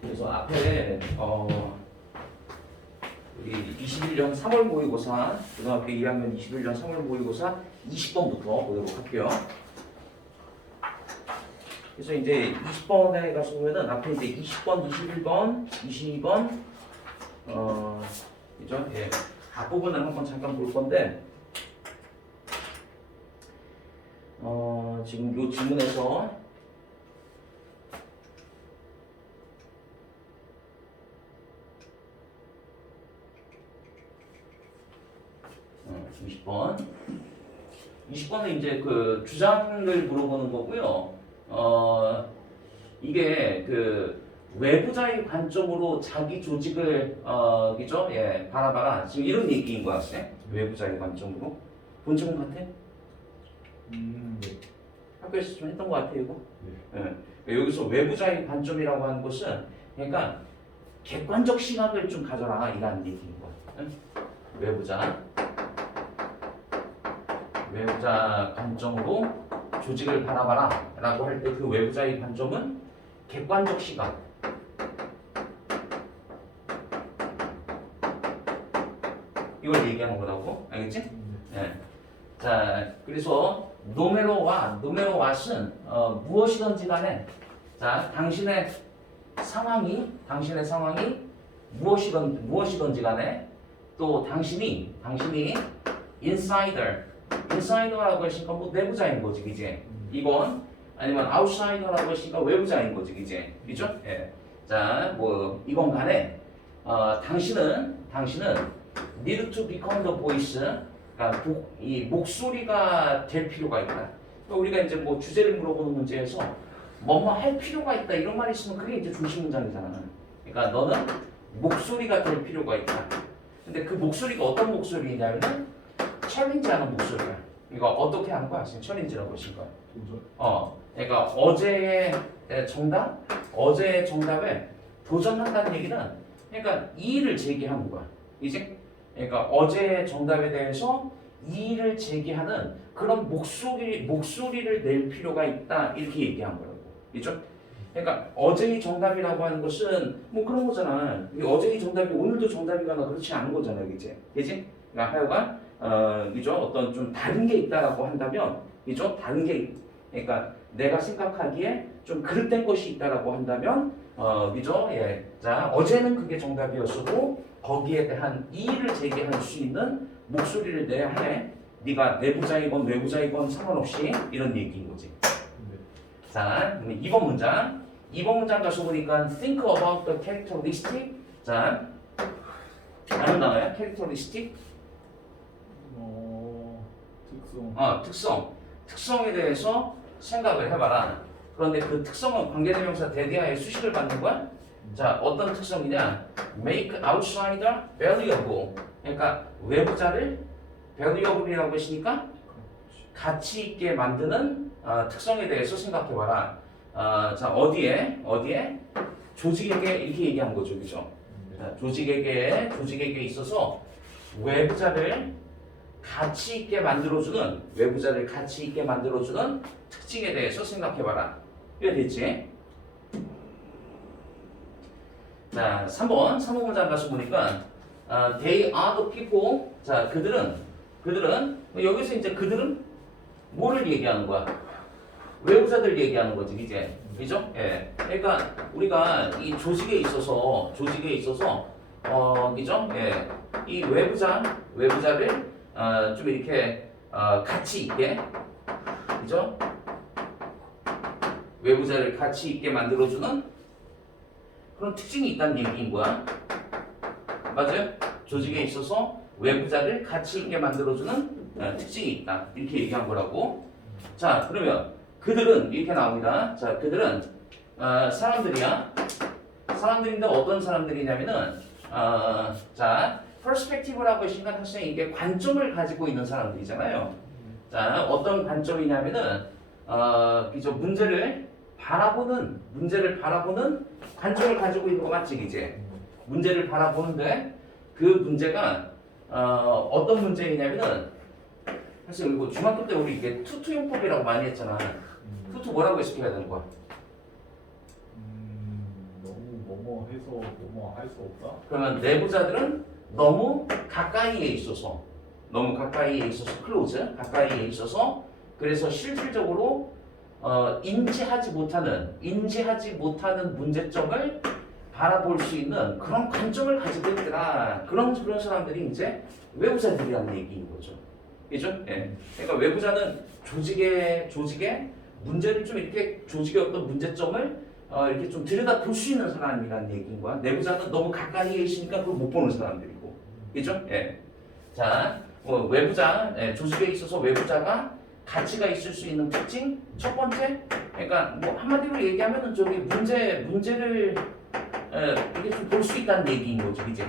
그래서 앞에 우리 21년 3월 모의고사 고등학교 2학년 21년 3월 모의고사 20번부터 보도록 할게요. 그래서 이제 20번에 가서 보면은 앞에 이제 20번, 21번, 22번 그죠? 예. 앞부분을 한번 잠깐 볼 건데 지금 요 질문에서 20번은 이제 그 주장을 물어보는 거고요. 이게 그 외부자의 관점으로 자기 조직을 그죠? 예, 바라봐라. 지금 이런 얘기인 것 같아. 외부자의 관점으로. 본 적은 같아? 네. 학교에서 좀 했던 것 같아 이거. 네. 예. 여기서 외부자의 관점이라고 하는 것은 그러니까 객관적 시각을 좀 가져라 이라는 얘기인 거야. 응? 외부자 관점으로 조직을 바라봐라 라고 할 때 그 외부자의 관점은 객관적 시각, 이걸 얘기하는 거라고. 알겠지? 네. 자, 그래서 노메로 왓은 무엇이든지 간에 자, 당신의 상황이 무엇이든지 간에 또 당신이 인사이더라고 했으니까 뭐 내부자인 거지, 그지? 이건 아니면 아웃사이더라고 했으니까 외부자인 거지, 그지? 그죠? 예. 자, 뭐 이건 간에 당신은 need to become the voice, 그러니까 이 목소리가 될 필요가 있다. 우리가 이제 뭐 주제를 물어보는 문제에서 뭐뭐 할 필요가 있다 이런 말이 있으면 그게 이제 중심 문장이잖아. 그러니까 너는 목소리가 될 필요가 있다. 근데 그 목소리가 어떤 목소리냐면은 챌린지하는 목소리야. 이거 어떻게 하는 거야? 지금 챌린지라고 하신 거야. 그러니까 어제의 정답에 도전한다는 얘기는 그러니까 이의를 제기하는 거야. 이제 그러니까 어제의 정답에 대해서 이의를 제기하는 그런 목소리를 낼 필요가 있다 이렇게 얘기한 거라고. 그죠? 그러니까 어제의 정답이라고 하는 것은 뭐 그런 거잖아. 어제의 정답이 오늘도 정답이거나 그렇지 않은 거잖아, 그지? 그지? 그러니까 하여간 그죠? 어떤 좀 다른 게 있다라고 한다면, 그죠? 다른 게 그러니까 내가 생각하기에 좀 그릇된 것이 있다라고 한다면, 그죠? 예. 자, 어제는 그게 정답이었어도 거기에 대한 이의를 제기할 수 있는 목소리를 내야 해. 네가 내부자이건 외부자이건 상관없이 이런 얘기인 거지. 자, 2번 문장 가서 보니까 think about the characteristic. 자, 다른 단어야? characteristic. 특성에 대해서 생각을 해봐라. 그런데 그 특성은 관계대명사 대디하에 수식을 받는 거야? 자, 어떤 특성이냐? make outsider valuable. 그러니까 외부자를 valuable이라고 했으니까 가치 있게 만드는 특성에 대해서 생각해봐라. 자, 어디에? 조직에게 이렇게 얘기한 거죠, 그죠? 자, 조직에게 있어서 외부자를 가치 있게 만들어주는 특징에 대해서 생각해봐라. 이게 됐지? 자, 3번 문장 가서 보니까 they are the people. 자, 그들은 여기서 이제 그들은 뭐를 얘기하는 거야? 외부자들 얘기하는 거지, 이제. 그죠? 예. 그러니까 우리가 이 조직에 있어서 그죠? 예. 이 외부자를 좀 이렇게 가치 있게, 그죠? 외부자를 가치 있게 만들어주는 그런 특징이 있다는 얘기인 거야. 맞아요? 조직에 있어서 외부자를 가치 있게 만들어주는 특징이 있다. 이렇게 얘기한 거라고. 자, 그러면 그들은 이렇게 나옵니다. 자, 그들은 사람들이야. 사람들인데 어떤 사람들이냐면은 자, perspective라고 했으니까 사실 이게 관점을 가지고 있는 사람들이잖아요. 자, 어떤 관점이냐면은 그죠? 문제를 바라보는 관점을 가지고 있는 거 맞지, 이제? 문제를 바라보는데 그 문제가 어떤 문제이냐면은 사실 이거 중학교 때 우리 이게 투투용법이라고 많이 했잖아. 투투 뭐라고 해석해야 되는 거야? 너무 멀리서 뭐뭐 할 수 없다? 그러면 내부자들은 너무 가까이에 있어서 close, 가까이에 있어서 그래서 실질적으로 인지하지 못하는 문제점을 바라볼 수 있는 그런 관점을 가지고 있더라. 그런 사람들이 이제 외부자들이라는 얘기인 거죠. 그죠? 예. 그러니까 외부자는 조직의 문제를 좀 이렇게 조직의 어떤 문제점을 이렇게 좀 들여다 볼 수 있는 사람이라는 얘기인 거야. 내부자는 너무 가까이에 있으니까 그걸 못 보는 사람들이고. 그죠? 예. 자, 외부자, 조직에 있어서 외부자가 가치가 있을 수 있는 특징 첫 번째, 그러니까 뭐 한마디로 얘기하면은 저기 문제를 이렇게 좀 볼 수 있다는 얘기인 거죠, 이제.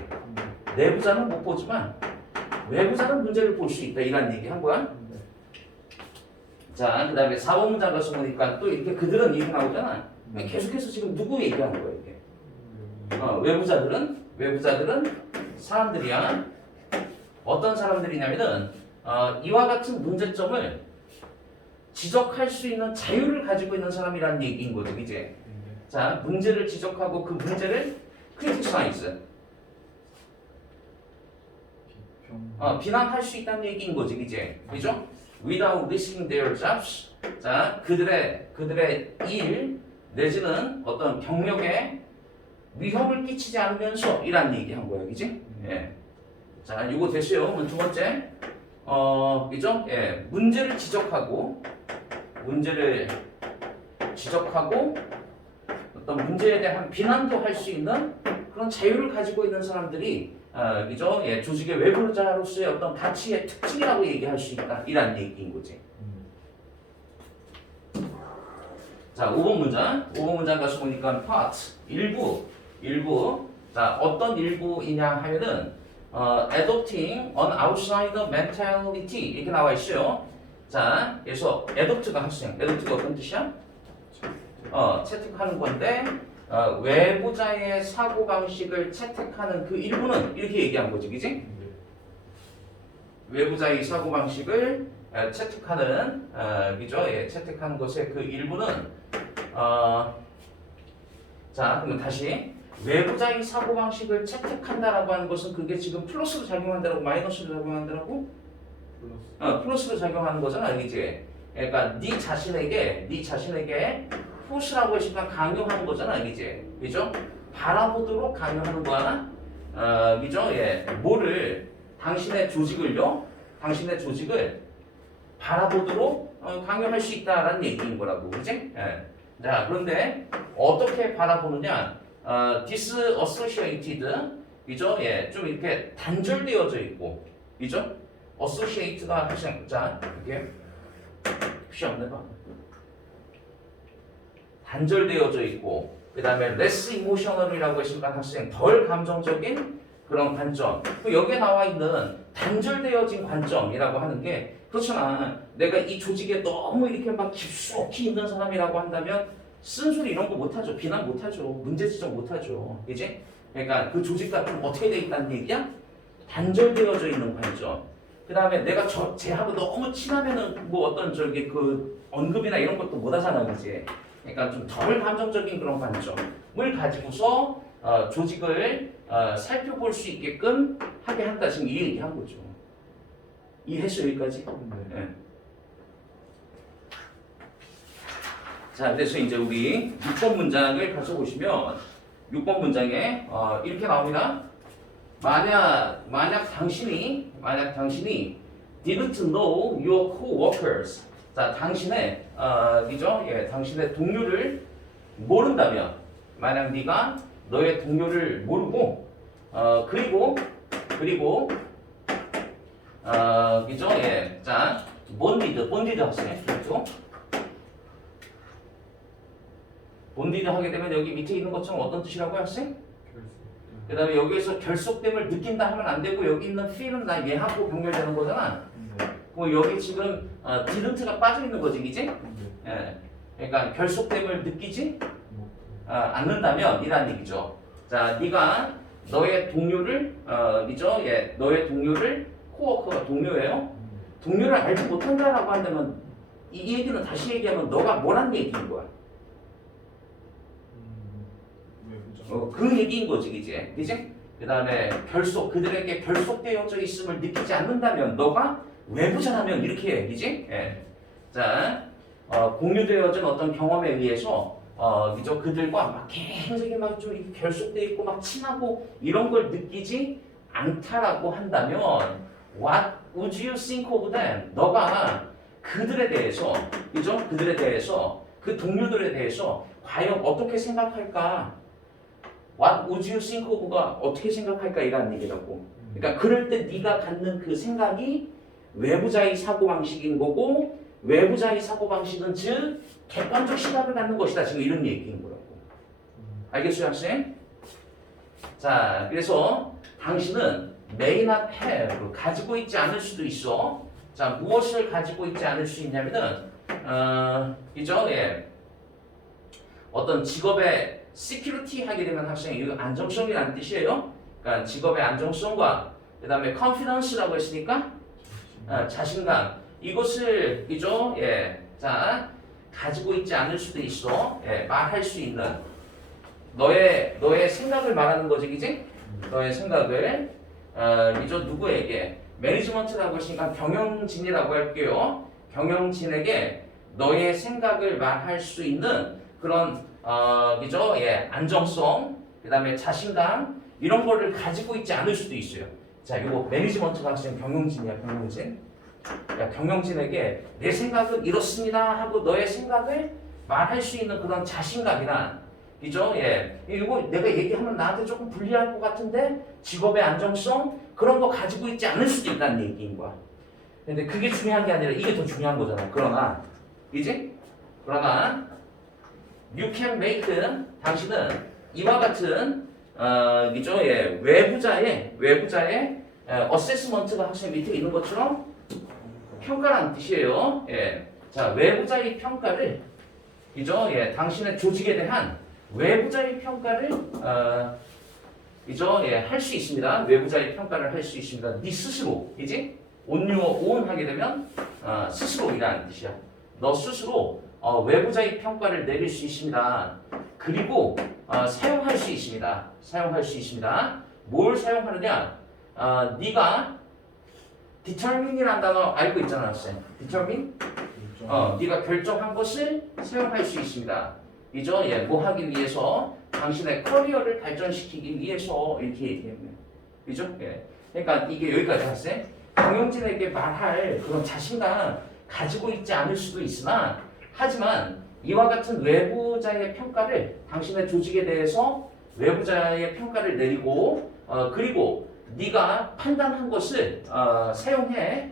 내부자는 못 보지만 외부자는 문제를 볼 수 있다 이런 얘기 한 거야. 자, 그다음에 4번 문장 가서 보니까 또 이렇게 그들은 이렇게 나오잖아. 계속해서 지금 누구 얘기하는 거야 이게? 외부자들은 사람들이야. 어떤 사람들이냐면은 이와 같은 문제점을 지적할 수 있는 자유를 가지고 있는 사람이라는 얘기인 거죠, 이제. 자, 문제를 지적하고 그 문제를 criticize, 비난할 수 있다는 얘기인 거지, 이제. 그죠? Without risking their jobs. 자, 그들의 일 내지는 어떤 경력에 위험을 끼치지 않으면서 이란 얘기한 거예요, 그지? 예. 자, 이거 됐어요. 그럼 두 번째, 그죠? 예, 문제를 지적하고 어떤 문제에 대한 비난도 할 수 있는 그런 자유를 가지고 있는 사람들이 그죠? 예, 조직의 외부자로서의 어떤 가치의 특징이라고 얘기할 수 있다. 이란 얘기인 거지. 자, 5번 문장 가서 보니까 part 일부. 자, 어떤 일부이냐 하면은 adopting an outsider mentality 이렇게 나와 있어요. 자, 그래서 adopt가 어떤 뜻이야? 채택하는 건데 외부자의 사고 방식을 채택하는 그 일부는 이렇게 얘기한 거지, 그지? 외부자의 사고 방식을 채택하는 그죠? 예, 채택하는 것의 그 일부는 자, 그러면 다시 외부자의 사고 방식을 채택한다라고 하는 것은 그게 지금 플러스로 작용한다라고 마이너스로 작용한다라고? 플러스로 작용하는 거잖아, 이제. 그러니까 네 자신에게 푸시라고 했으니까 강요하는 거잖아, 이제. 그죠? 바라보도록 강요하는 거야. 그죠? 예. 뭐를 당신의 조직을 바라보도록 강요할 수 있다라는 얘기인 거라고, 그지? 예. 자, 그런데 어떻게 바라보느냐? disassociated, 그죠? 예, 좀 이렇게 단절되어져 있고, 그죠? associated가 자, 이렇게 표시 없네 봐. 단절되어져 있고, 그 다음에 less emotional이라고 했으니까 학생 덜 감정적인 그런 관점. 여기에 나와 있는 단절되어진 관점이라고 하는 게 그렇잖아. 내가 이 조직에 너무 이렇게 막 깊숙이 있는 사람이라고 한다면 쓴소리 이런 거 못하죠. 비난 못하죠. 문제 지적 못하죠. 그지? 그러니까 그 조직과 좀 어떻게 돼 있다는 얘기야? 단절되어져 있는 관점. 그 다음에 내가 쟤하고 너무 친하면은 뭐 어떤 저기 그 언급이나 이런 것도 못 하잖아, 그지? 그러니까 좀 덜 감정적인 그런 관점을 가지고서 조직을 살펴볼 수 있게끔 하게 한다. 지금 이 얘기한 거죠. 이해했어요, 여기까지? 네. 자, 그래서 이제 우리 6번 문장을 가서 보시면 6번 문장에 이렇게 나옵니다. 만약 당신이 didn't know your co-workers. 자, 당신의 그죠? 예, 당신의 동료를 모른다면, 만약 네가 너의 동료를 모르고 그리고 그죠? 예, 자, 본디드 학생 그렇죠? 본디드 하게 되면 여기 밑에 있는 것처럼 어떤 뜻이라고요, 학생? 그 다음에 여기에서 결속됨을 느낀다 하면 안 되고 여기 있는 feel은 나 얘하고 병렬되는 거잖아. 그럼 여기 지금 didn't가 빠져 있는 거지, 그지? 예. 그러니까 결속됨을 느끼지 않는다면 이란 얘기죠. 자, 네가 너의 동료를 그죠? 예, 너의 동료를 코워커가 동료예요. 동료를 알지 못한다라고 한다면 이 얘기는 다시 얘기하면 너가 뭐란 얘기인 거야? 외부자. 그 얘기인 거지, 이제. 그지? 그 다음에 그들에게 결속되어져 있음을 느끼지 않는다면, 너가 외부자라면 이렇게 해, 그지? 예. 자, 공유되어진 어떤 경험에 의해서, 그죠? 그들과 막 굉장히 막 좀 결속되어 있고, 막 친하고, 이런 걸 느끼지 않다라고 한다면, what would you think of them? 너가 그들에 대해서, 그죠? 그들에 대해서, 그 동료들에 대해서 과연 어떻게 생각할까? What would you think of가 어떻게 생각할까? 이라는 얘기라고. 그러니까 그럴 때 네가 갖는 그 생각이 외부자의 사고방식인 거고, 외부자의 사고방식은 즉 객관적 시각을 갖는 것이다. 지금 이런 얘기인 거라고. 알겠어요, 학생? 자, 그래서 당신은 may not have, 가지고 있지 않을 수도 있어. 자, 무엇을 가지고 있지 않을 수 있냐면은 그죠? 예. 어떤 직업의 security 하게 되면 학생이 이거 안정성이라는 뜻이에요. 그러니까 직업의 안정성과 그 다음에 confidence라고 했으니까 자신감. 이것을 그죠? 예. 자, 가지고 있지 않을 수도 있어. 예. 말할 수 있는 너의 생각을 말하는 거지, 그지? 너의 생각을 그죠? 누구에게? 매니지먼트라고 했으니까 경영진이라고 할게요. 경영진에게 너의 생각을 말할 수 있는 그런 그죠? 예, 안정성, 그다음에 자신감 이런 거를 가지고 있지 않을 수도 있어요. 자, 이거 매니지먼트가 학생 경영진이야, 경영진. 야, 경영진에게 내 생각은 이렇습니다 하고 너의 생각을 말할 수 있는 그런 자신감이나 그죠? 예. 이거 내가 얘기하면 나한테 조금 불리할 것 같은데 직업의 안정성 그런 거 가지고 있지 않을 수도 있다는 얘기인 거야. 근데 그게 중요한 게 아니라 이게 더 중요한 거잖아. 그러나 you can make 당신은 이와 같은 그죠? 예. 외부자의 어세스먼트가 학생 밑에 있는 것처럼 평가라는 뜻이에요. 예. 자, 외부자의 평가를 그죠? 예. 당신의 조직에 대한 외부자의 평가를 그죠? 예, 할 수 있습니다. 외부자의 평가를 할 수 있습니다. 네 스스로, 이지? on your own 하게 되면 스스로이라는 뜻이야. 너 스스로 외부자의 평가를 내릴 수 있습니다. 그리고 사용할 수 있습니다. 사용할 수 있습니다. 뭘 사용하느냐? 네가 determine이라는 단어 알고 있잖아, 쌤. determine? 네가 결정한 것을 사용할 수 있습니다. 이죠? 예, 뭐 하기 위해서 당신의 커리어를 발전시키기 위해서 이렇게 얘기하면 그죠? 예. 그러니까 이게 여기까지 왔어요. 경영진에게 말할 그런 자신감 가지고 있지 않을 수도 있으나 하지만 이와 같은 외부자의 평가를 당신의 조직에 대해서 외부자의 평가를 내리고 그리고 네가 판단한 것을 사용해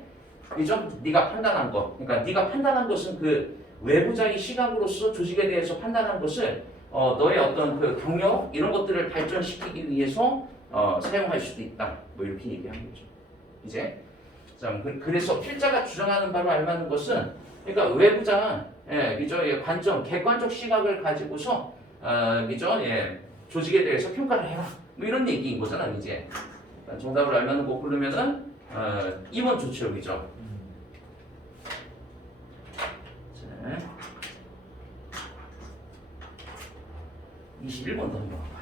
그죠? 네가 판단한 것 그러니까 네가 판단한 것은 그 외부자의 시각으로서 조직에 대해서 판단한 것을 너의 어떤 그 경력 이런 것들을 발전시키기 위해서 사용할 수도 있다. 뭐 이렇게 얘기하는 거죠. 이제 자, 그래서 필자가 주장하는 바로 알맞는 것은 그러니까 외부자 예, 그죠? 예, 관점, 객관적 시각을 가지고서 그죠? 예, 조직에 대해서 평가를 해라. 뭐 이런 얘기인 거잖아, 이제. 정답을 알맞는 거 고르면은 2번 좋죠, 그죠? 자, 21번도 한번 봐봐.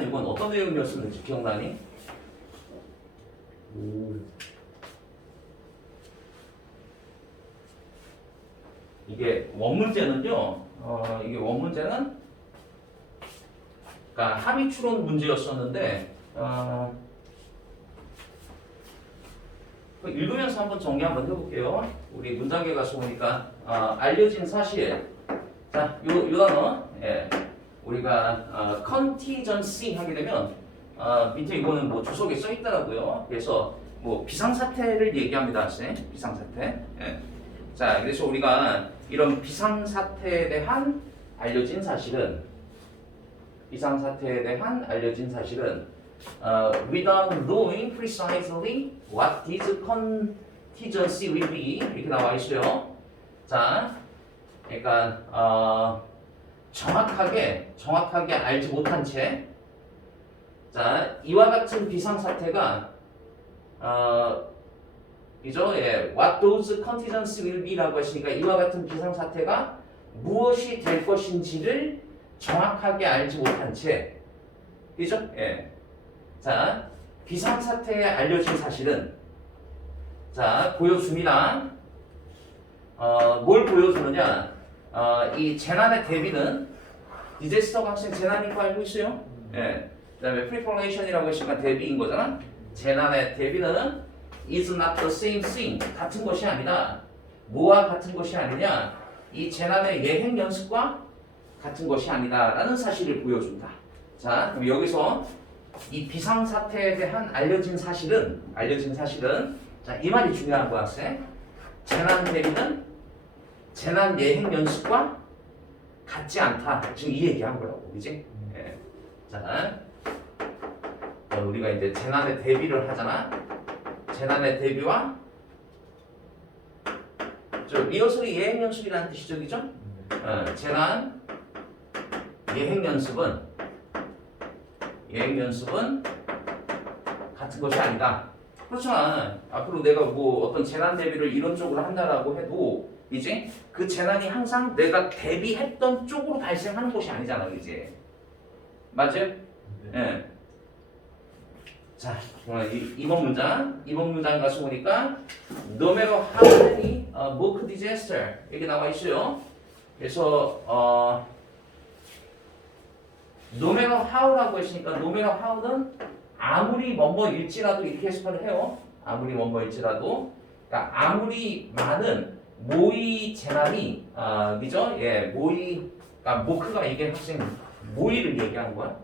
이건 어떤 내용이었는지 기억나니? 이게 원문제는요. 이게 원문제는 그러니까 합의 추론 문제였었는데 읽으면서 한번 정리 한번 해볼게요. 우리 문장에 가서 보니까 알려진 사실. 자, 요 단어. 예. 우리가 contingency 하게 되면 밑에 이거는 뭐 주석에 써 있더라고요. 그래서 뭐 비상사태를 얘기합니다, 쌤. 비상사태. 예. 자, 그래서 우리가 이런 비상사태에 대한 알려진 사실은 without knowing precisely what this contingency will be 이렇게 나와 있어요. 자, 그러니까 정확하게 알지 못한 채, 자, 이와 같은 비상사태가 그죠? 예, what those contingencies will be라고 했으니까 이와 같은 비상사태가 무엇이 될 것인지를 정확하게 알지 못한 채, 그죠? 예. 자, 비상사태에 알려진 사실은, 자, 보여줍니다. 뭘 보여주느냐? 이 재난의 대비는, 디제스터가 학생 재난인 거 알고 있어요? 예. 그 다음에 preparation이라고 했으니까 대비인 거잖아? 재난의 대비는 is not the same thing. 같은 것이 아니다. 뭐와 같은 것이 아니냐? 이 재난의 예행 연습과 같은 것이 아니다. 라는 사실을 보여준다. 자, 그럼 여기서 이 비상사태에 대한 알려진 사실은, 자, 이 말이 중요한 거야, 학생. 재난 대비는 재난 예행 연습과 같지 않다. 지금 이 얘기한 거라고, 그지? 예. 자, 우리가 이제 재난의 대비를 하잖아. 재난의 대비와 리허설이 예행 연습이라는 뜻이죠, 그죠? 재난 예행 연습은 같은 것이 아니다. 그렇잖아. 앞으로 내가 뭐 어떤 재난 대비를 이런 쪽으로 한다라고 해도 이제 그 재난이 항상 내가 대비했던 쪽으로 발생하는 것이 아니잖아, 이제. 맞아요? 예. 자, 이번 문장 가서 보니까 no matter how many mock disaster 이렇게 나와 있어요. 그래서 no matter how라고 했으니까 no matter how는 아무리 뭐뭐일지라도 이렇게 해석을 해요. 아무리 뭐뭐일지라도, 그러니까 아무리 많은 모의 재난이 그죠? 예, 모의, 그러니까 모크가 이게 학생 모의를 얘기하는 거야.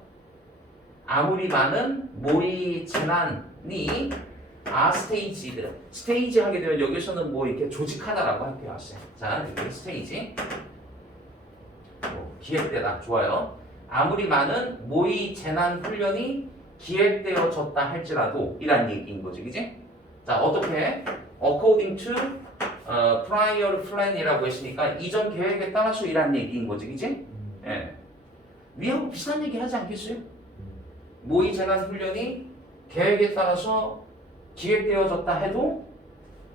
아무리 많은 모의 재난이 스테이지 하게 되면 여기서는 뭐 이렇게 조직하다라고 할게요, 학생. 자, 이렇게 스테이지. 기획되다. 좋아요. 아무리 많은 모의 재난 훈련이 기획되어졌다 할지라도 이란 얘기인 거지, 그지? 자, 어떻게? According to prior plan이라고 했으니까 이전 계획에 따라서 이란 얘기인 거지, 그지? 예. 위하고 비슷한 얘기 하지 않겠어요? 모의 재난 훈련이 계획에 따라서 기획되어졌다 해도,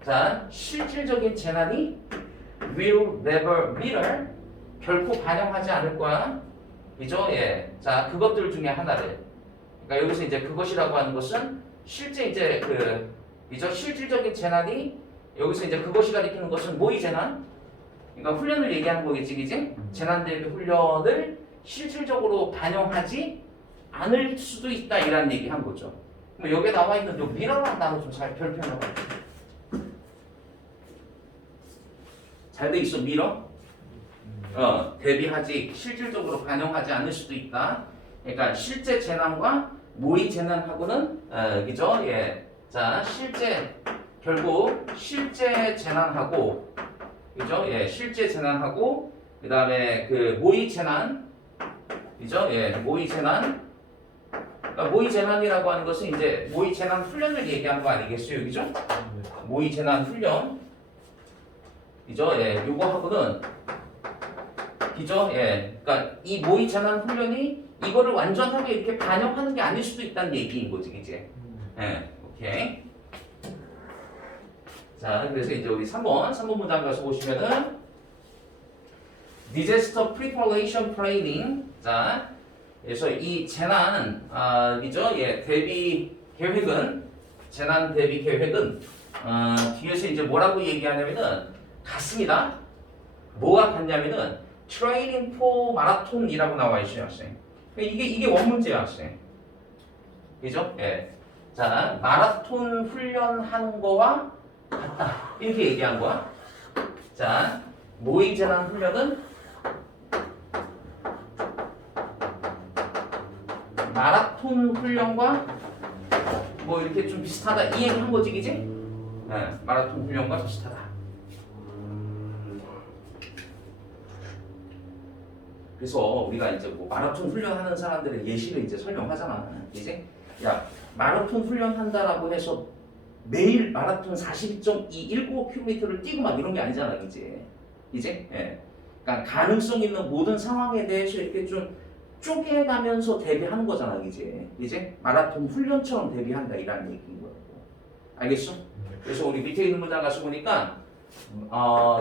자, 실질적인 재난이 will never meter, 결코 반영하지 않을 거야. 그죠? 예. 자, 그것들 중에 하나를. 그러니까 여기서 이제 그것이라고 하는 것은 실제 이제 그죠? 실질적인 재난이 여기서 이제 그것이 가리키는 것은 모의 재난. 그러니까 훈련을 얘기하는 거겠지, 그지? 재난 대비 훈련을 실질적으로 반영하지 않을 수도 있다 이라는 얘기 한 거죠. 그럼 여기에 나와 있는 요 미러라는 단어 좀 잘 별표해봐. 잘 돼 있어, 미러? 대비하지 실질적으로 반영하지 않을 수도 있다. 그러니까 실제 재난과 모의 재난하고는 그죠? 예. 자, 결국 실제 재난하고, 그죠? 예, 실제 재난하고 그다음에 그 모의 재난, 그죠? 예, 모의 재난. 그러니까 모의 재난이라고 하는 것은 이제 모의 재난 훈련을 얘기한 거 아니겠어요, 그죠? 모의 재난 훈련, 그죠? 예, 요거하고는, 그죠? 예, 그러니까 이 모의 재난 훈련이 이거를 완전하게 이렇게 반영하는 게 아닐 수도 있다는 얘기인 거지, 이제. 예, 오케이. 자, 그래서 이제 우리 3번 문장 가서 보시면은 disaster preparation planning. 자, 그래서 이 재난, 그죠? 예, 대비 계획은, 재난 대비 계획은, 뒤에서 이제 뭐라고 얘기하냐면은, 같습니다. 뭐가 같냐면은, training for marathon이라고 나와 있어요, 학생. 이게 원문제야, 학생. 그죠? 예. 자, 마라톤 훈련하는 거와 같다. 이렇게 얘기한 거야. 자, 모의 재난 훈련은 마라톤 훈련과 뭐 이렇게 좀 비슷하다 이 얘기 한 거지, 그지? 네, 마라톤 훈련과 비슷하다. 그래서 우리가 이제 뭐 마라톤 훈련하는 사람들의 예시를 이제 설명하잖아, 이제. 야, 마라톤 훈련한다라고 해서 매일 마라톤 42.219km를 뛰고 막 이런 게 아니잖아, 이제. 예. 그러니까 가능성 있는 모든 상황에 대해서 이렇게 좀 쪼개가면서 대비하는 거잖아, 이제 마라톤 훈련처럼 대비한다 이라는 얘기인 거고. 알겠어? 그래서 우리 밑에 있는 문장 가서 보니까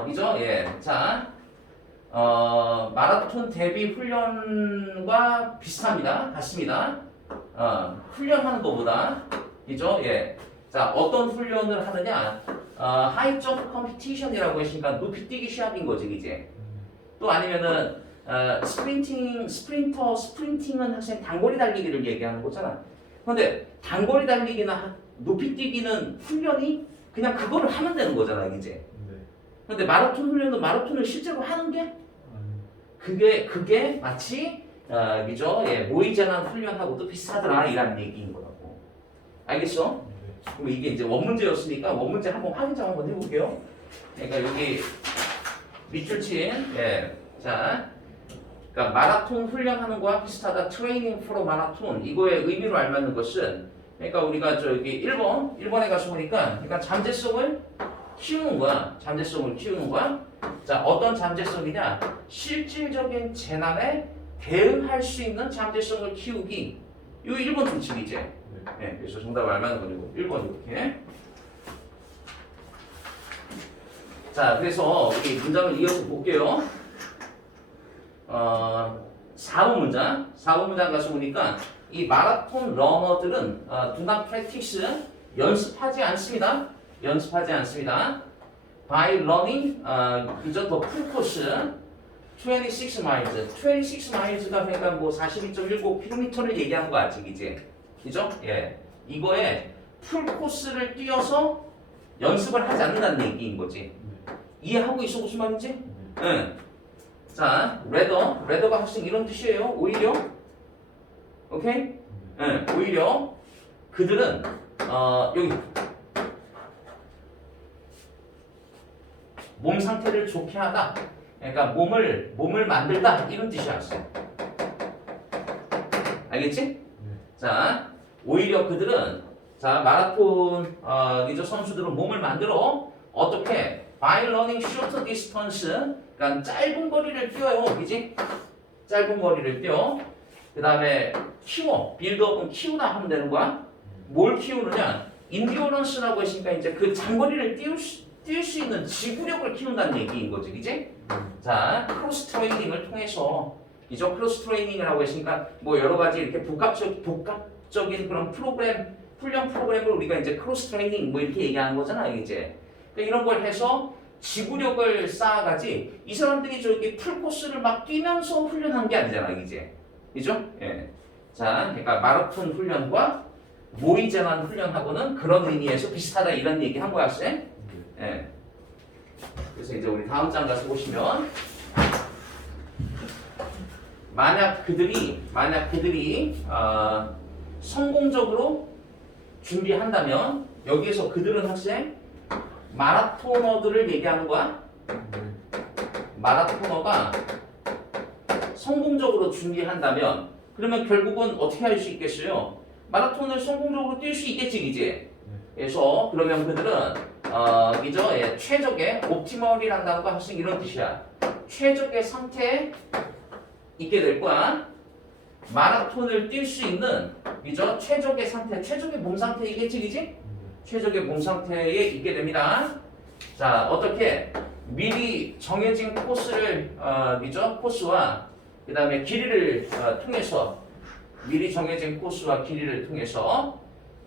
그죠? 예, 자, 마라톤 대비 훈련과 비슷합니다, 같습니다. 훈련하는 것보다, 그죠? 예, 자, 어떤 훈련을 하느냐? 하이 점프 컴피티션이라고 했으니까 높이 뛰기 시합인 거지, 이제. 또 아니면은 스프린팅은 학생 단거리 달리기를 얘기하는 거잖아. 근데 단거리 달리기나 높이 뛰기는 훈련이 그냥 그거를 하면 되는 거잖아, 이제. 네. 근데 마라톤 훈련은 마라톤을 실제로 하는 게 그게 마치 그죠? 예, 모의재난 훈련하고도 비슷하더라 이라는 얘기인 거라고. 알겠어? 그럼 이게 이제 원문제였으니까 원문제 한번 확인점 한번 해볼게요. 그러니까 여기 밑줄친 예, 자, 그러니까 마라톤 훈련하는 거와 비슷하다. 트레이닝 포러 마라톤 이거의 의미로 알맞는 것은 그러니까 우리가 저기 1번에 가서 보니까 그러니까 잠재성을 키우는 거야. 잠재성을 키우는 거야. 자, 어떤 잠재성이냐? 실질적인 재난에 대응할 수 있는 잠재성을 키우기. 이 1번 조칙이지. 네, 그래서 정답을 알맞는 거고 1번 이렇게. 자, 그래서 우리 문장을 이어서 볼게요. 4번 문장 가서 보니까 이 마라톤 러너들은 do not practice 연습하지 않습니다. by running 그저 더 풀 코스 26 miles. 26 miles가 그러니까 뭐 42.19km를 얘기하는 거 아직 이제. 그죠? 예. 이거에 풀 코스를 뛰어서 연습을 하지 않는다는 얘기인 거지. 이해하고 있어 무슨 말인지? 응. 자, 레더가 학생 이런 뜻이에요. 오히려, 오케이? 응. 오히려 그들은 여기 몸 상태를 좋게 하다. 그러니까 몸을 만들다 이런 뜻이야. 알겠지? 자, 오히려 그들은 자 마라톤 이제 선수들은 몸을 만들어 어떻게? By running short distance, 그러니까 짧은 거리를 뛰어요, 그지? 짧은 거리를 뛰어. 그 다음에 키워, 빌드업은 키우다 하면 되는 거야. 뭘 키우느냐? 인디오런스라고 했으니까 이제 그 장거리를 뛸 수 있는 지구력을 키운다는 얘기인 거지, 그지? 자, 크로스 트레이닝을 통해서, 이죠? 크로스 트레이닝이라고 했으니까 뭐 여러 가지 이렇게 복합적인 그런 훈련 프로그램을 우리가 이제 크로스 트레이닝 뭐 이렇게 얘기하는 거잖아, 이제. 이런 걸 해서 지구력을 쌓아가지 이 사람들이 저기 풀코스를 막 뛰면서 훈련한 게 아니잖아 이제. 그죠? 예. 자, 그러니까 마라톤 훈련과 모의재난 훈련하고는 그런 의미에서 비슷하다 이런 얘기 한 거야, 쌤. 예. 그래서 이제 우리 다음 장 가서 보시면 만약 그들이 성공적으로 준비한다면 여기에서 그들은 학생 마라토너들을 얘기하는 거야. 마라토너가 성공적으로 준비한다면 그러면 결국은 어떻게 할 수 있겠어요? 마라톤을 성공적으로 뛸 수 있겠지, 이제. 그래서 그러면 그들은 이죠? 예, 최적의 옵티멀이라는 단어가 학생 이런 뜻이야. 최적의 상태에 있게 될 거야. 마라톤을 뛸 수 있는 이죠? 최적의 상태, 최적의 몸 상태이겠지, 그지? 최적의 몸 상태에 있게 됩니다. 자, 어떻게 미리 정해진 코스를 코스와 그 다음에 길이를 통해서 미리 정해진 코스와 길이를 통해서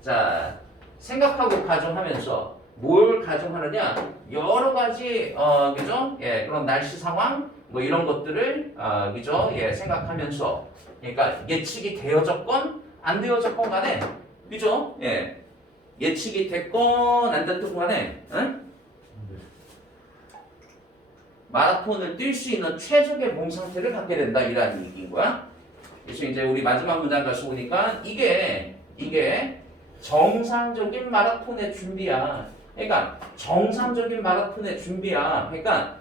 자 생각하고 가정하면서 뭘 가정하느냐 여러 가지 그죠? 예, 그런 날씨 상황 뭐 이런 것들을 그죠? 예, 생각하면서 그러니까 예측이 되어졌건 안 되어졌건 간에 그죠? 예. 예측이 됐건 안 됐건 간에 응? 마라톤을 뛸 수 있는 최적의 몸 상태를 갖게 된다 이라는 얘기인 거야. 그래서 이제 우리 마지막 문장 가서 보니까 이게 정상적인 마라톤의 준비야. 그러니까 정상적인 마라톤의 준비야. 그러니까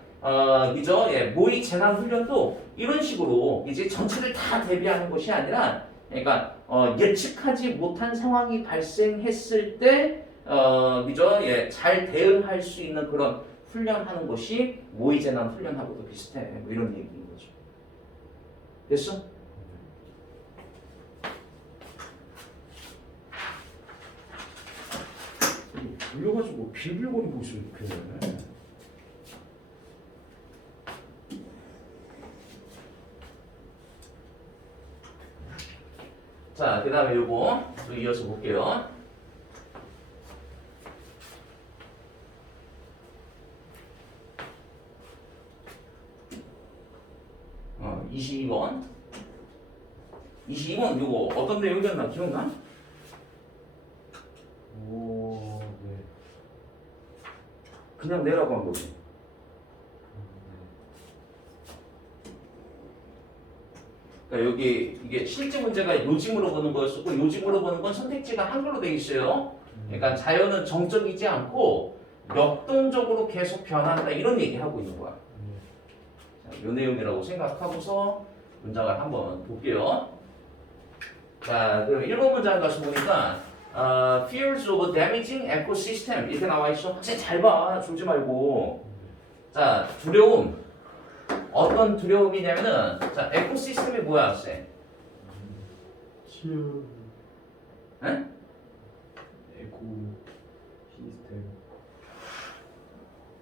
그죠? 예, 모의 재난 훈련도 이런 식으로 이제 전체를 다 대비하는 것이 아니라 그러니까 예측하지 못한 상황이 발생했을 때 그죠? 예, 잘 대응할 수 있는 그런 훈련하는 것이 모의재난 훈련하고도 비슷해. 뭐 이런 얘기인 거죠. 됐어? 돌려가지고 빌빌거리고 있어 이렇게. 자, 그 다음에 요거 또 이어서 볼게요. 22번. 22번 요거 어떤 내용이었나 기억나? 오, 네. 그냥 내라고 한 거지. 그러니까 여기 이게 실제 문제가 요직으로 보는 거였었고 요직으로 보는 건 선택지가 한글로 돼 있어요. 그러니까 자연은 정적이지 않고 역동적으로 계속 변한다 이런 얘기하고 있는 거야. 자, 이 내용이라고 생각하고서 문장을 한번 볼게요. 자, 그럼 1번 문장 가서 보니까 fears of damaging ecosystem 이렇게 나와 있어. 학생 잘 봐. 졸지 말고. 자, 두려움. 어떤 두려움이냐면은 자, 에코시스템이 뭐야, 학생? 치유. 에? 에코 시스템.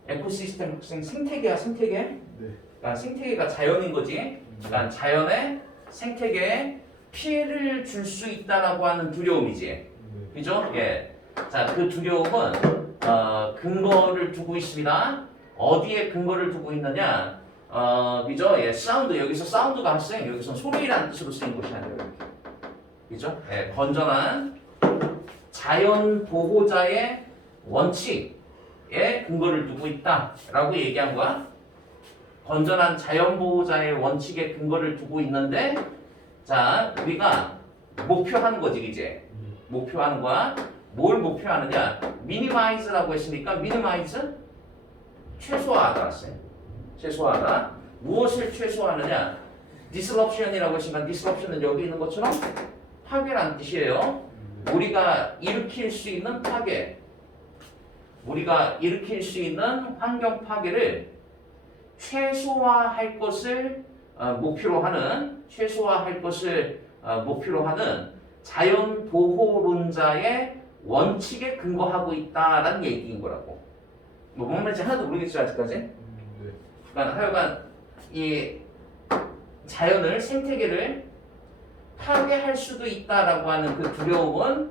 에코시스템 학생 생태계야, 생태계? 네. 그러니까 생태계가 자연인 거지. 그러니까 자연의 생태계에 피해를 줄 수 있다라고 하는 두려움이지. 네. 그죠? 예. 자, 그 두려움은 근거를 두고 있습니다. 어디에 근거를 두고 있느냐? 그죠? 예, 사운드 여기서 사운드가 학생 여기서 소리라는 뜻으로 쓰인 것이 아니에요. 이렇게. 그죠? 예, 건전한 자연 보호자의 원칙에 근거를 두고 있다라고 얘기한 거야. 건전한 자연 보호자의 원칙에 근거를 두고 있는데, 자, 우리가 목표하는 거지, 이제. 목표하는 거야. 뭘 목표하느냐? 미니마이즈라고 했으니까 미니마이즈 최소화하다 했어요. 최소화하다. 무엇을 최소화하느냐? disruption이라고 했으니까 disruption은 여기 있는 것처럼 파괴라는 뜻이에요. 우리가 일으킬 수 있는 파괴. 우리가 일으킬 수 있는 환경 파괴를 최소화할 것을 목표로 하는 최소화할 것을 목표로 하는 자연 보호론자의 원칙에 근거하고 있다라는 얘기인 거라고. 뭐 뭔 말인지 하나도 모르겠죠 아직까지. 네. 그러니까 하여간 이 자연을 생태계를 파괴할 수도 있다라고 하는 그 두려움은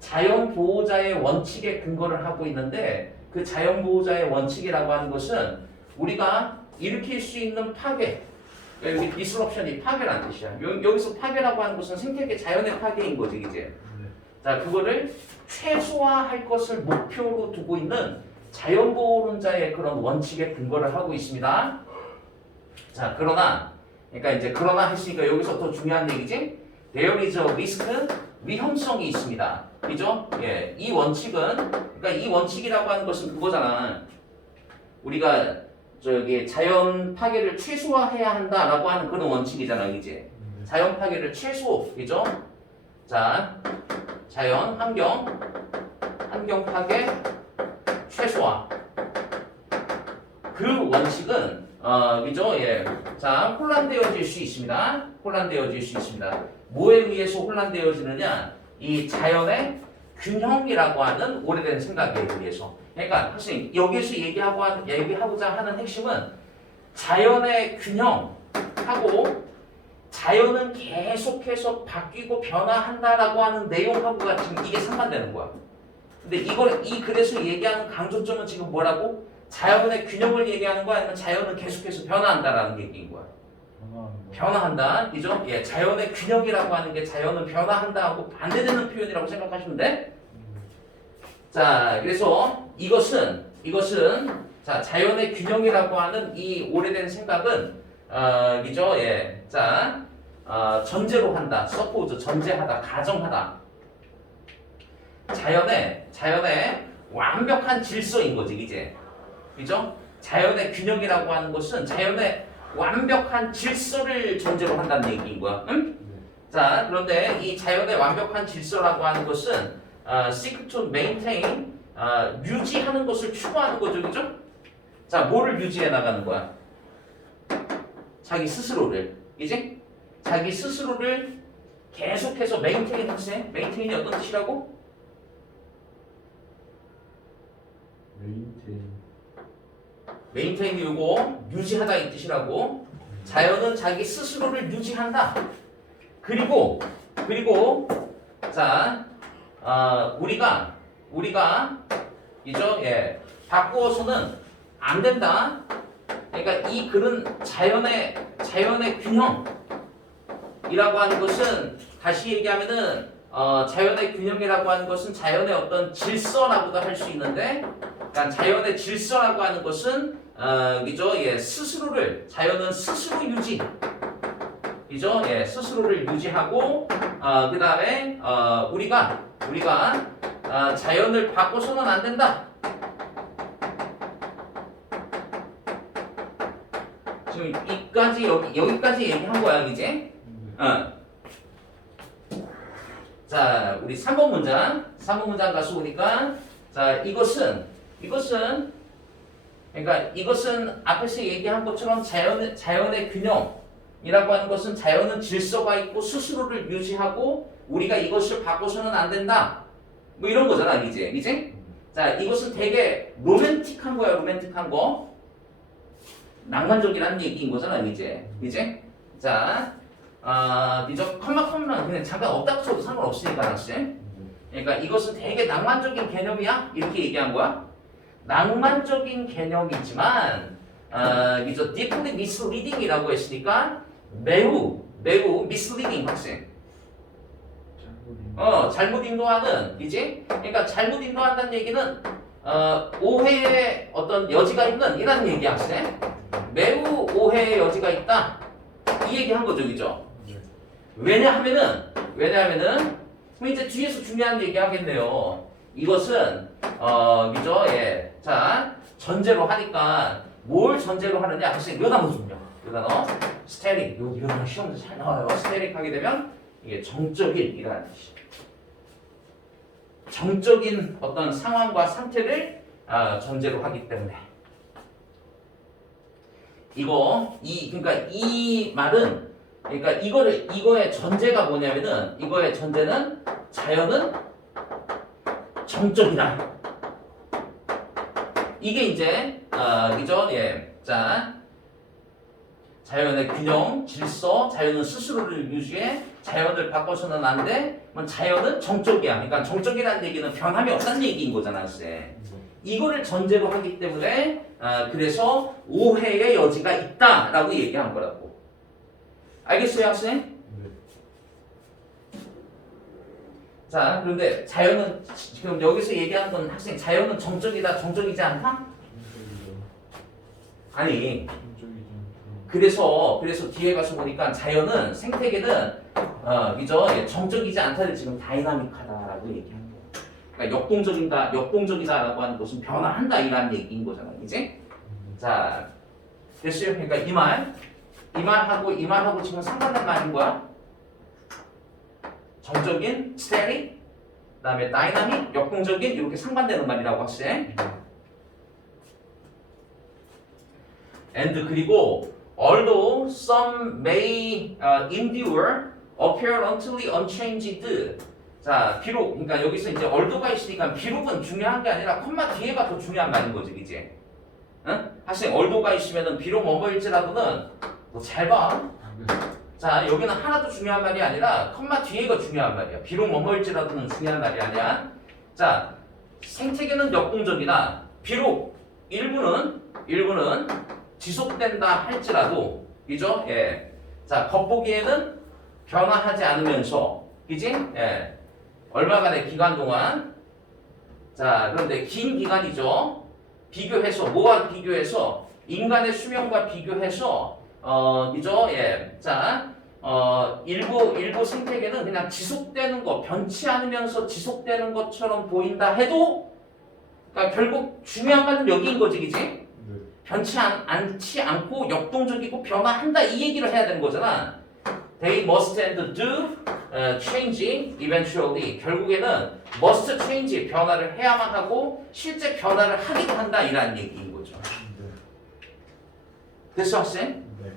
자연 보호자의 원칙에 근거를 하고 있는데 그 자연 보호자의 원칙이라고 하는 것은 우리가 일으킬 수 있는 파괴. 그러니까 여기 disruption이 파괴라는 뜻이야. 여기서 파괴라고 하는 것은 생태계 자연의 파괴인 거지 이제. 자, 그거를 최소화할 것을 목표로 두고 있는 자연보호론자의 그런 원칙에 근거를 하고 있습니다. 자, 그러나 했으니까 여기서 더 중요한 얘기지. There is a risk, 위험성이 있습니다. 그죠? 예, 이 원칙은 그러니까 이 원칙이라고 하는 것은 그거잖아. 우리가 저기 자연 파괴를 최소화해야 한다라고 하는 그런 원칙이잖아, 이제. 자연 파괴를 최소, 그죠? 자, 자연 환경 파괴 최소화. 그 원칙은 그죠? 예. 자, 혼란되어질 수 있습니다. 혼란되어질 수 있습니다. 뭐에 의해서 혼란되어지느냐? 이 자연의 균형이라고 하는 오래된 생각에 의해서. 그러니까 선생님 여기서 얘기하고자 하는 핵심은 자연의 균형하고 자연은 계속해서 바뀌고 변화한다라고 하는 내용하고가 지금 이게 상반되는 거야. 근데 그래서 얘기하는 강조점은 지금 뭐라고? 자연의 균형을 얘기하는 거야? 아니면 자연은 계속해서 변화한다라는 얘기인 거야? 변화한다. 그죠? 예, 자연의 균형이라고 하는 게 자연은 변화한다 하고 반대되는 표현이라고 생각하시면 돼. 자, 그래서 이것은 자, 자연의 균형이라고 하는 이 오래된 생각은 그죠? 예. 자, 전제로 한다. suppose 전제하다, 가정하다. 자연의 완벽한 질서인 거지, 이제. 그죠? 자연의 균형이라고 하는 것은 자연의 완벽한 질서를 전제로 한다는 얘기인 거야. 응? 자, 그런데 이 자연의 완벽한 질서라고 하는 것은 seek to maintain 유지하는 것을 추구하는 거죠, 그죠? 자, 뭐를 유지해 나가는 거야? 자기 스스로를, 이제 자기 스스로를 계속해서 메인테인 학생, 메인테인이 어떤 뜻이라고? 메인테인. 메인테인이 요거 유지하다 이 뜻이라고. 자연은 자기 스스로를 유지한다. 그리고 자, 우리가 이죠, 예, 바꾸어서는 안 된다. 그러니까 이 글은 자연의 균형이라고 하는 것은 다시 얘기하면은 자연의 균형이라고 하는 것은 자연의 어떤 질서라고도 할 수 있는데, 그러니까 자연의 질서라고 하는 것은 이죠, 예, 스스로를 자연은 스스로 유지, 이죠, 예, 스스로를 유지하고 그 다음에 우리가 자연을 바꿔서는 안 된다. 지금 이까지 여기까지 얘기한 거야, 이제. 자, 우리 3번 문장 가서 보니까, 자, 이것은 그러니까 이것은 앞에서 얘기한 것처럼 자연의 균형이라고 하는 것은 자연은 질서가 있고 스스로를 유지하고 우리가 이것을 바꿔서는 안 된다. 뭐 이런 거잖아, 이제. 자, 이것은 되게 로맨틱한 거야, 로맨틱한 거. 낭만적이라는 얘기인 거잖아, 이제. 자, 이제 컴마는 그냥 잠깐 없다고 쳐도 상관없으니까, 학생. 그러니까 이것은 되게 낭만적인 개념이야, 이렇게 얘기한 거야. 낭만적인 개념이지만, 이제 deeply misleading이라고 했으니까 매우 misleading, 학생. 잘못 인도하는, 이제. 그러니까 잘못 인도한다는 얘기는 오해의 어떤 여지가 있는 이라는 얘기, 학생. 매우 오해의 여지가 있다. 이 얘기 한 거죠, 그죠? 왜냐하면은 이제 뒤에서 중요한 얘기 하겠네요. 이것은 그죠? 예. 자, 전제로 하니까 뭘 전제로 하느냐? 글쎄, 요 단어 좀요. 요 단어 스테릭. 요 단어 시험에서 잘 나와요. 스테릭 하게 되면 이게 정적인이라는 뜻이. 정적인 어떤 상황과 상태를 전제로 하기 때문에. 그러니까 이 말은, 그러니까 이거의 전제가 뭐냐면은, 이거의 전제는 자연은 정적이다. 이게 이제, 그죠? 예. 자, 자연의 균형, 질서, 자연은 스스로를 유지해, 자연을 바꿔서는 안 돼. 자연은 정적이야. 그러니까 정적이라는 얘기는 변함이 없다는 얘기인 거잖아, 쌤. 이거를 전제로 하기 때문에 그래서 오해의 여지가 있다라고 얘기한 거라고. 알겠어요, 학생? 네. 자, 그런데 자연은 지금 여기서 얘기한 건 학생 자연은 정적이다, 정적이지 않다? 아니. 그래서 뒤에 가서 보니까 자연은 생태계는 그죠? 정적이지 않다를 지금 다이나믹하다라고 얘기한 거예요. 그러니까 역동적이다라고 하는 것은 변화한다 이라는 얘기인 거잖아요, 이제. 자, 됐어요? 그러니까 이 말하고 지금 상관된 말인 거야. 정적인, static, 그다음에 dynamic, 역동적인 이렇게 상반되는 말이라고 학생. And 그리고 although some may endure, apparently unchanged. 자, 비록, 그러니까 여기서 이제 얼도가 있으니까 비록은 중요한 게 아니라 콤마 뒤에가 더 중요한 말인 거지, 이제. 응? 학생 얼도가 있으면은 비록 뭐뭐일지라도는 너 잘 봐. 자, 여기는 하나도 중요한 말이 아니라 콤마 뒤에가 중요한 말이야. 비록 뭐뭐일지라도는 중요한 말이 아니야. 자, 생태계는 역동적이다. 비록 일부는 지속된다 할지라도, 그죠? 예. 자, 겉보기에는 변화하지 않으면서, 그지? 예. 얼마간의 기간 동안. 자, 그런데 긴 기간이죠. 비교해서, 뭐와 비교해서? 인간의 수명과 비교해서, 그죠? 예. 자, 일부 생태계는 그냥 지속되는 거, 변치 않으면서 지속되는 것처럼 보인다 해도, 그러니까 결국 중요한 말은 여기인 거지, 그지? 변치 않지 않고 역동적이고 변화한다 이 얘기를 해야 되는 거잖아. They must and do change eventually. 결국에는 must change 변화를 해야만 하고 실제 변화를 하기도 한다 이라는 얘기인 거죠. 네. 됐어 학생? 네.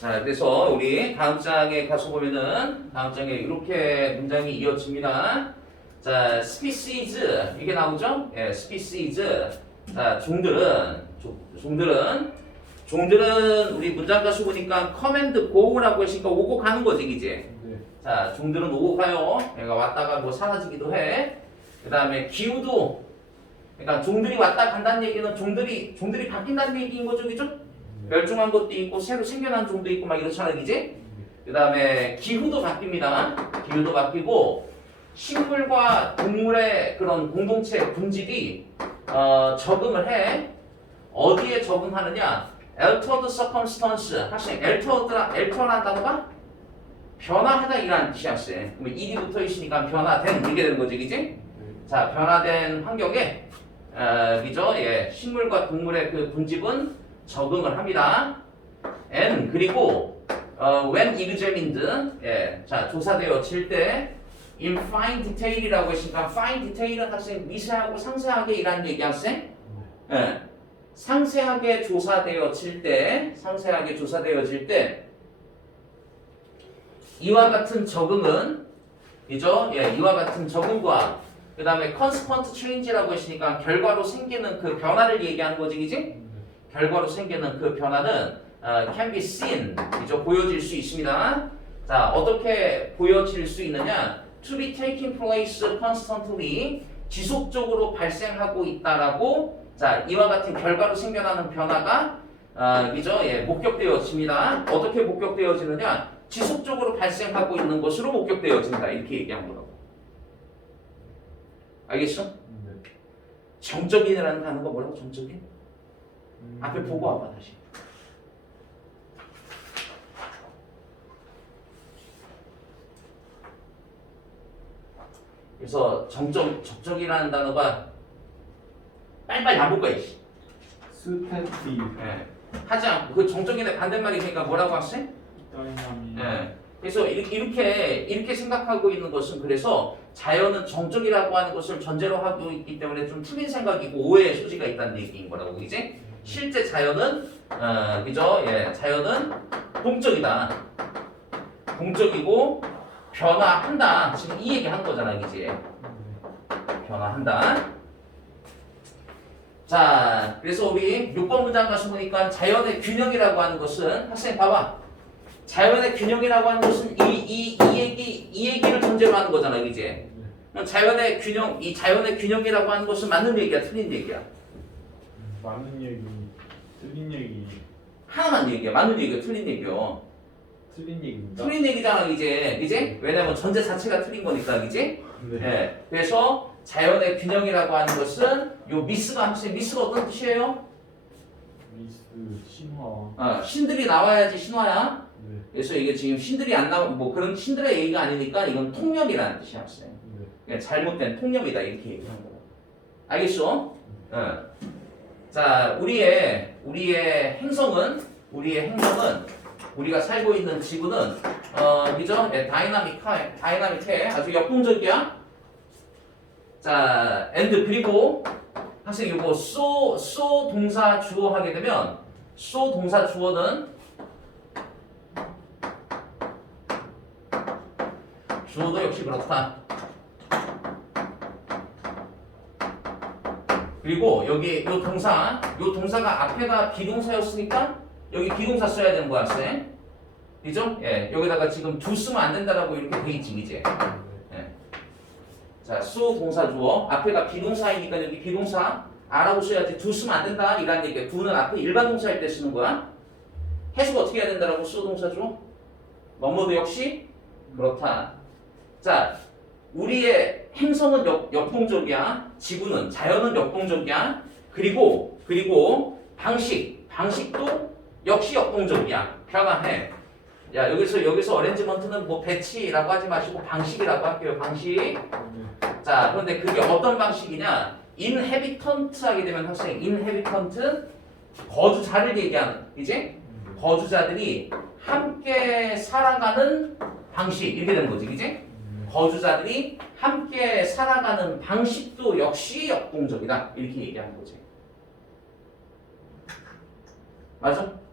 자, 그래서 우리 다음 장에 가서 보면은 다음 장에 이렇게 문장이 이어집니다. 자, species 이게 나오죠? 예, species. 자, 종들은 우리 문장 가서 보니까 come and go라고 했으니까 오고 가는 거지, 이제. 네. 자, 종들은 오고 가요. 얘가 왔다가 뭐 사라지기도 해. 그 다음에 기후도, 그러니까 종들이 왔다 간다는 얘기는 종들이 바뀐다는 얘기인 거죠, 그죠? 멸종한 것도 있고 새로 생겨난 종도 있고 막 이렇잖아, 이제. 그 다음에 기후도 바뀝니다. 기후도 바뀌고 식물과 동물의 그런 공동체 분집이 적응을 해. 어디에 적응하느냐? altered circumstance. 학생, alter라는 단어가 변화하다 이라는 뜻이야. 그러면 일이 붙어 있으니까 변화된 이게 되는 거지, 그지? 자, 변화된 환경에 그죠? 예, 식물과 동물의 그 분집은 적응을 합니다. and 그리고 when examined, 예, 자 조사되어질 때 in fine detail이라고 했으니까 fine detail은 학생 미세하고 상세하게 이라는 얘기 학생. 예, 상세하게 조사되어질 때 이와 같은 적응은 그죠? 예, 이와 같은 적응과 그 다음에 consequent change라고 했으니까 결과로 생기는 그 변화를 얘기하는 거지, 그지? 결과로 생기는 그 변화는 can be seen, 그죠? 보여질 수 있습니다. 자, 어떻게 보여질 수 있느냐? To be taking place constantly, 지속적으로 발생하고 있다라고. 자, 이와 같은 결과로 생겨나는 변화가 그죠? 예, 목격되어집니다. 어떻게 목격되어지느냐? 지속적으로 발생하고 있는 것으로 목격되어진다. 이렇게 얘기한 거라고. 알겠어? 네. 정적인이라는 단어가 뭐라고? 정적인? 앞에 보고 와봐 다시. 그래서 적적이라는 단어가 빨리빨리 안 볼 거야. 스탠티. 예. 하지 않고 그 정적인의 반대말이 그러니까 뭐라고 하세요? 다이나믹. 예. 그래서 이렇게 생각하고 있는 것은 그래서 자연은 정적이라고 하는 것을 전제로 하고 있기 때문에 좀 틀린 생각이고 오해의 소지가 있다는 얘기인 거라고, 이제. 실제 자연은 그죠? 예, 자연은 동적이다. 동적이고 변화한다. 지금 이 얘기 한 거잖아, 이제. 변화한다. 자, 그래서 우리 6번 문장 가서 보니까 자연의 균형이라고 하는 것은 학생 봐봐. 자연의 균형이라고 하는 것은 이 얘기를 전제로 하는 거잖아, 이제. 자연의 균형이라고 하는 것은 맞는 얘기야, 틀린 얘기야? 맞는 얘기, 틀린 얘기. 하나만 얘기야. 맞는 얘기야, 틀린 얘기야. 틀린 얘기입니다. 틀린 얘기잖아, 이제. 왜냐면 전제 자체가 틀린 거니까, 이제. 네. 예. 그래서 자연의 균형이라고 하는 것은 요 미스가 어떤 뜻이에요? 미스, 신화. 신들이 나와야지 신화야. 네. 그래서 이게 지금 신들이 안 나오 뭐 그런 신들의 얘기가 아니니까 이건 통념이라는 뜻이야, 학생. 네. 그냥 잘못된 통념이다 이렇게 얘기한 거야. 알겠어? 자, 우리의 행성은 우리가 살고 있는 지구는 그죠? 네, 다이나믹해. 아주 역동적이야. 자, and 그리고 학생 이거 so 동사 주어 하게 되면 so 동사 주어는 주어도 역시 그렇다. 그리고 여기 요 동사가 앞에가 비동사였으니까 여기 비동사 써야 되는 거야, 쌤. 그죠? 예, 여기다가 지금 do 쓰면 안 된다라고 이렇게 돼 있지, 이제. 예. 자, so 동사 주어 앞에가 비동사이니까 여기 비동사 아라고 써야지 do 쓰면 안 된다 이라는 얘기야. do는 앞에 일반 동사일 때 쓰는 거야. 해석 어떻게 해야 된다라고 so 동사 주어? 뭐뭐도 역시 그렇다. 자, 우리의 행성은 역동적이야. 지구는 자연은 역동적이야. 그리고 방식도 역시 역동적이야. 변화해. 야, 여기서 어레인지먼트는 뭐 배치라고 하지 마시고 방식이라고 할게요. 방식. 네. 자, 그런데 그게 어떤 방식이냐? inhabitant 하게 되면 학생 inhabitant 거주자를 얘기하는 이제 거주자들이 함께 살아가는 방식 이렇게 되는 거지, 그지? 거주자들이 함께 살아가는 방식도 역시 역동적이다 이렇게 얘기하는 거지. 맞아?